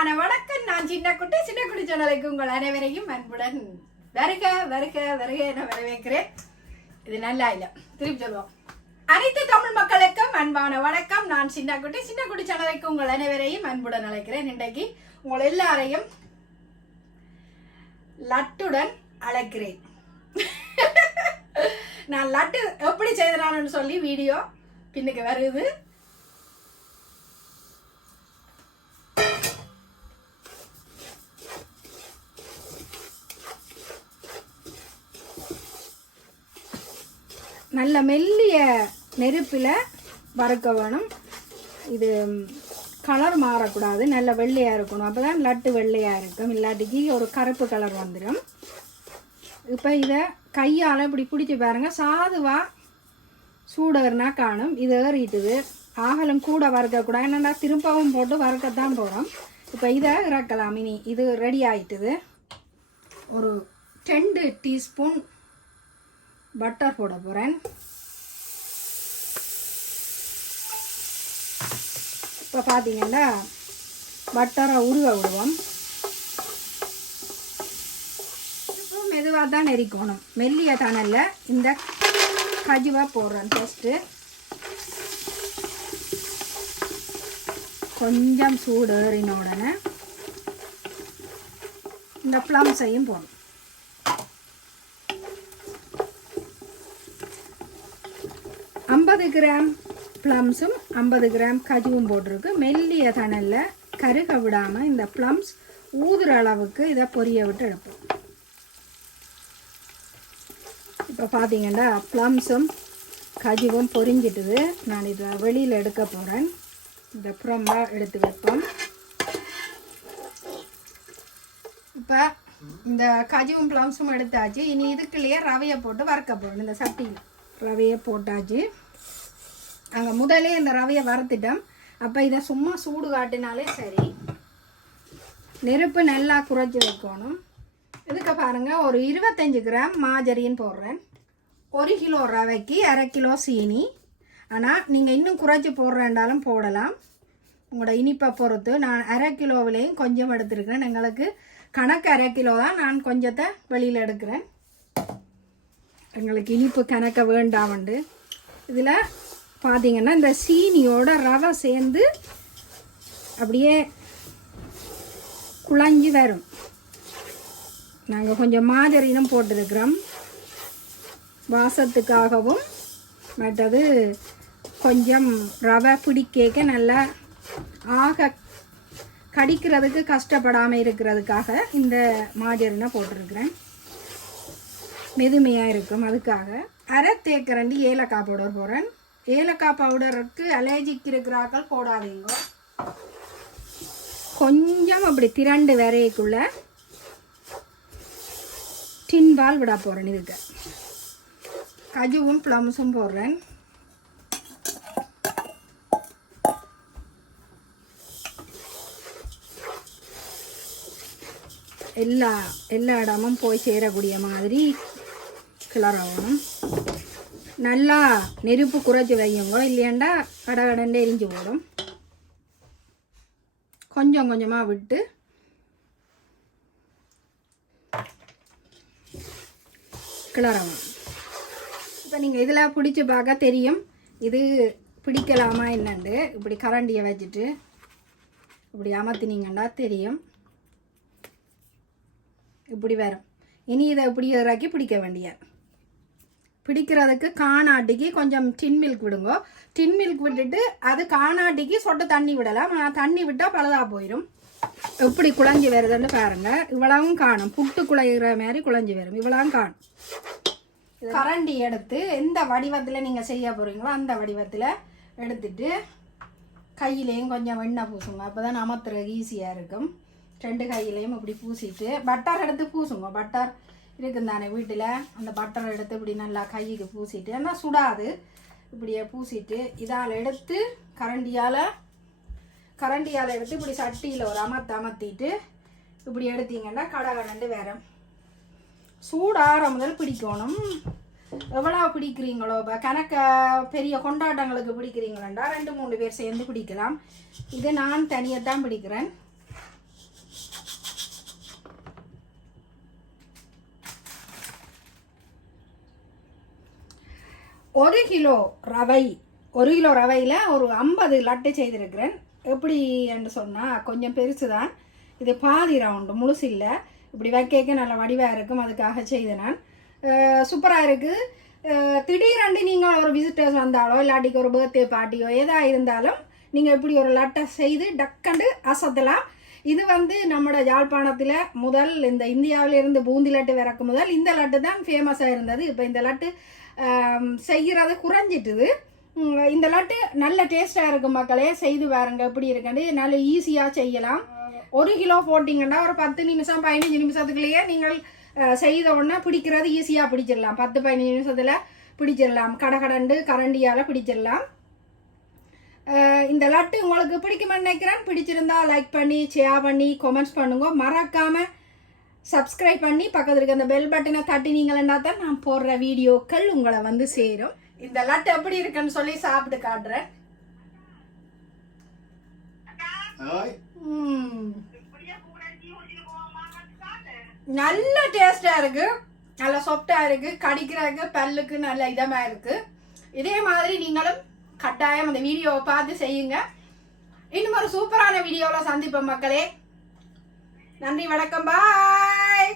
அன்பான வணக்கம். நான் சின்ன குட்டி சின்ன குட்டி சேனலுக்கு உங்கள் அனைவரையும் அன்புடன் வருக வருக வருக என வரவேற்கிறேன். இது நல்லா இல்லை திருப்பி சொல்லுவோம் அனைத்து தமிழ் மக்களுக்கும் அன்பான வணக்கம். நான் சின்ன குட்டி சின்ன குட்டி சேனலுக்கு உங்கள் அனைவரையும் அன்புடன் அழைக்கிறேன். இன்றைக்கு உங்கள் எல்லாரையும் லட்டுடன் அழைக்கிறேன். நான் லட்டு எப்படி செய்தனான்னு சொல்லி வீடியோ பின்னுக்கு வருது. நல்ல மெல்லிய நெருப்பில் வறுக்க வேணும். இது கலர் மாறக்கூடாது. நல்ல வெள்ளையாக இருக்கணும். அப்போ தான் லட்டு வெள்ளையாக இருக்கும். இல்லாட்டிக்கு ஒரு கருப்பு கலர் வந்துடும் இப்போ இதை கையால் இப்படி பிடிச்சி பாருங்கள் சாதுவாக சூடர்னா காணும். இது ஏறிட்டுது. ஆகலும் கூட வறுக்கக்கூடாது என்னென்னா திரும்பவும் போட்டு வறுக்கத்தான் போகிறோம் இப்போ இதை இறக்கலாம். இனி இது ரெடி ஆகிட்டுது ஒரு ரெண்டு டீஸ்பூன் பட்டர் போட போகிறேன் இப்போ பார்த்தீங்கன்னா பட்டரை உருவ விடுவோம். இப்போ மெதுவாக தான் நெரிக்கணும். மெல்லிய தணலில் இந்த கஜுவை போடுறேன் ஃபஸ்ட்டு கொஞ்சம் சூடு ஏறின உடனே இந்த ப்ளம்ஸையும் போடணும். ஐம்பது கிராம் ப்ளம்ஸும் ஐம்பது கிராம் கஜுவும் போட்டிருக்கு. மெல்லிய தணலில் கருக விடாமல் இந்த ப்ளம்ஸ் ஊதுற அளவுக்கு இதை பொரிய விட்டு எடுப்போம். இப்போ பார்த்தீங்கன்னா ப்ளம்ஸும் கஜுவும் பொரிஞ்சிட்டுது. நான் இதை வெளியில் எடுக்க போகிறேன் இந்த புறம்பா எடுத்து வைப்போம். இப்போ இந்த கஜுவும் ப்ளம்ஸும் எடுத்தாச்சு. இனி இதுக்குள்ளேயே ரவையை போட்டு வறுக்க போகணும் இந்த சட்டியில். ரவையை போட்டாச்சு. அங்கே முதலே இந்த ரவையை வறுத்துட்டோம். அப்போ இதை சும்மா சூடு காட்டினாலே சரி. நெருப்பு நல்லா குறைச்சி வைக்கணும். இதுக்கு பாருங்கள் ஒரு இருபத்தஞ்சி கிராம் மாஜரின்னு போடுறேன். ஒரு கிலோ ரவைக்கு அரை கிலோ சீனி. ஆனால் நீங்கள் இன்னும் குறைச்சி போடுறேன்டாலும் போடலாம். உங்களோட இனிப்பை பொறுத்து நான் அரை கிலோவிலையும் கொஞ்சம் எடுத்துருக்கிறேன். எங்களுக்கு கணக்கு அரை கிலோ தான். நான் கொஞ்சத்தை வெளியில் எடுக்கிறேன். எங்களுக்கு இனிப்பு கணக்க வேண்டாமண்டு இதில் பார்த்தீங்கன்னா இந்த சீனியோட ரவை சேர்ந்து அப்படியே குழஞ்சி வரும். நாங்கள் கொஞ்சம் மாதிரினும் போட்டிருக்கிறோம். வாசத்துக்காகவும் மற்றது கொஞ்சம் ரவை பிடிக்க நல்லா ஆக கடிக்கிறதுக்கு கஷ்டப்படாமல் இருக்கிறதுக்காக இந்த மாதிரினை போட்டிருக்கிறேன். மெதுமையாக இருக்கும். அதுக்காக அரை தேக்கரண்டி ஏலக்காய் பவுடர் போகிறேன் ஏலக்காய் பவுடருக்கு அலர்ஜிக் இருக்கிறாக்கள் போடாதீங்க. கொஞ்சம் அப்படி திரண்டு வரையக்குள்ள டின்பால் விட போகிறேன் இதுக்கு. கஜுவும் ப்ளம்ஸும் போடுறேன். எல்லா எல்லா இடமும் போய் சேரக்கூடிய மாதிரி கிளறணும் நல்லா நெருப்பு குறைச்சி வைங்க இல்லையாண்டா கடை கடண்டு எரிஞ்சு போடும். கொஞ்சம் கொஞ்சமாக விட்டு கிளறணும் இப்போ நீங்கள் இதில் பிடிச்சி பார்க்க தெரியும். இது பிடிக்கலாமா என்னண்டு? இப்படி கரண்டியை வச்சுட்டு இப்படி அமர்த்தினீங்கன்னா தெரியும். இப்படி வரும். இனி இதை இப்படி இறக்கி பிடிக்க வேண்டிய பிடிக்கிறதுக்கு காணாட்டிக்கு கொஞ்சம் டின் மில்க் விடுங்க. டின் மில்க் விட்டுட்டு அது காணாட்டிக்கு சொட்டு தண்ணி விடலாம். ஆனால் தண்ணி விட்டால் பழுதாக போயிடும் எப்படி குழஞ்சி வருதுன்னு பாருங்கள் இவ்வளவும் காணும். புட்டு குழைகிற மாதிரி குழஞ்சி வரும். இவ்வளவும் காணும். கரண்டி எடுத்து எந்த வடிவத்தில் நீங்கள் செய்ய போகிறீங்களோ அந்த வடிவத்தில் எடுத்துட்டு கையிலையும் கொஞ்சம் வெண்ணெய் பூசுங்க. அப்போ தான் அமர்த்துறது ஈஸியாக இருக்கும். ரெண்டு கையிலையும் இப்படி பூசிட்டு பட்டர் எடுத்து பூசுங்க. பட்டர் இருக்கும் தானே வீட்டில்? அந்த பட்டரை எடுத்து இப்படி நல்லா கைக்கு பூசிட்டு ஆனால் சுடாது. இப்படியே பூசிட்டு இதால் எடுத்து கரண்டியால் கரண்டியால் எடுத்து இப்படி சட்டியில் ஒரு அமர்த்து அமர்த்திட்டு இப்படி எடுத்தீங்கன்னா கடை கடண்டு வேற சூடாற முதல் பிடிக்கணும். எவ்வளோ பிடிக்கிறீங்களோ இப்போ கணக்க பெரிய கொண்டாட்டங்களுக்கு பிடிக்கிறீங்களா ரெண்டு மூணு பேர் சேர்ந்து பிடிக்கலாம். இது நான் தனியாக தான் பிடிக்கிறேன். ஒரு கிலோ ரவை ஒரு கிலோ ரவையில் ஒரு ஐம்பது லட்டு செய்திருக்கிறேன். எப்படி என்று சொன்னால் கொஞ்சம் பெருசு தான் இது பாதி ரவுண்டு முழுசு இல்லை. இப்படி வைக்க நல்ல வடிவாக இருக்கும் அதுக்காக செய்தேன் நான். சூப்பராக இருக்குது திடீரெண்டு நீங்கள் ஒரு விசிட்டர்ஸ் வந்தாலோ இல்லாட்டிக்கு ஒரு பர்த்டே பார்ட்டியோ எதாக இருந்தாலும் நீங்கள் இப்படி ஒரு லட்டை செய்து டக்கண்டு அசத்தலாம். இது வந்து நம்மளோட யாழ்ப்பாணத்தில் முதல் இந்த இந்தியாவிலிருந்து பூந்தி லட்டு விறக்கு முதல் இந்த லட்டு தான் ஃபேமஸாக இருந்தது. இப்போ இந்த லட்டு செய்கிறது குறைஞ்சிட்டுது. இந்த லட்டு நல்ல டேஸ்ட்டாக இருக்கும் மக்களே. செய்து பாருங்க எப்படி இருக்குன்னு. நல்ல ஈஸியாக செய்யலாம். ஒரு கிலோ போட்டிங்கன்னா ஒரு பத்து நிமிஷம் பதினஞ்சு நிமிஷத்துக்குள்ளேயே நீங்கள் செய்த உடனே பிடிக்கிறது ஈஸியாக பிடிச்சிடலாம். பத்து பதினஞ்சு நிமிஷத்தில் பிடிச்சிடலாம். கடகடண்டு கரண்டியால் பிடிச்சிடலாம். இந்த லட்டு உங்களுக்கு பிடிக்குமென்னு நினைக்கிறேன். பிடிச்சிருந்தா லைக் பண்ணி ஷேர் பண்ணி கமெண்ட்ஸ் பண்ணுங்க. மறக்காம சப்ஸ்கிரைப் பண்ணி பக்கத்துல இருக்க அந்த பெல் பட்டனை தட்டினீங்களா தான் நான் போடுற வீடியோக்கள் உங்களை வந்து சேரும். இந்த லட்டு எப்படி இருக்குன்னு சொல்லி சாப்பிட்டு காட்டுறேன். நல்ல டேஸ்டா இருக்கு. நல்ல சாஃப்டா இருக்கு. கடிக்கிறதுக்கு பல்லுக்கு நல்ல இதமா இருக்கு. இதே மாதிரி நீங்களும் கட்டாயம் அந்த வீடியோவை பார்த்து செய்யுங்க. இன்னும் ஒரு சூப்பரான வீடியோவில் சந்திப்போம் மக்களே. நன்றி வணக்கம் பாய்.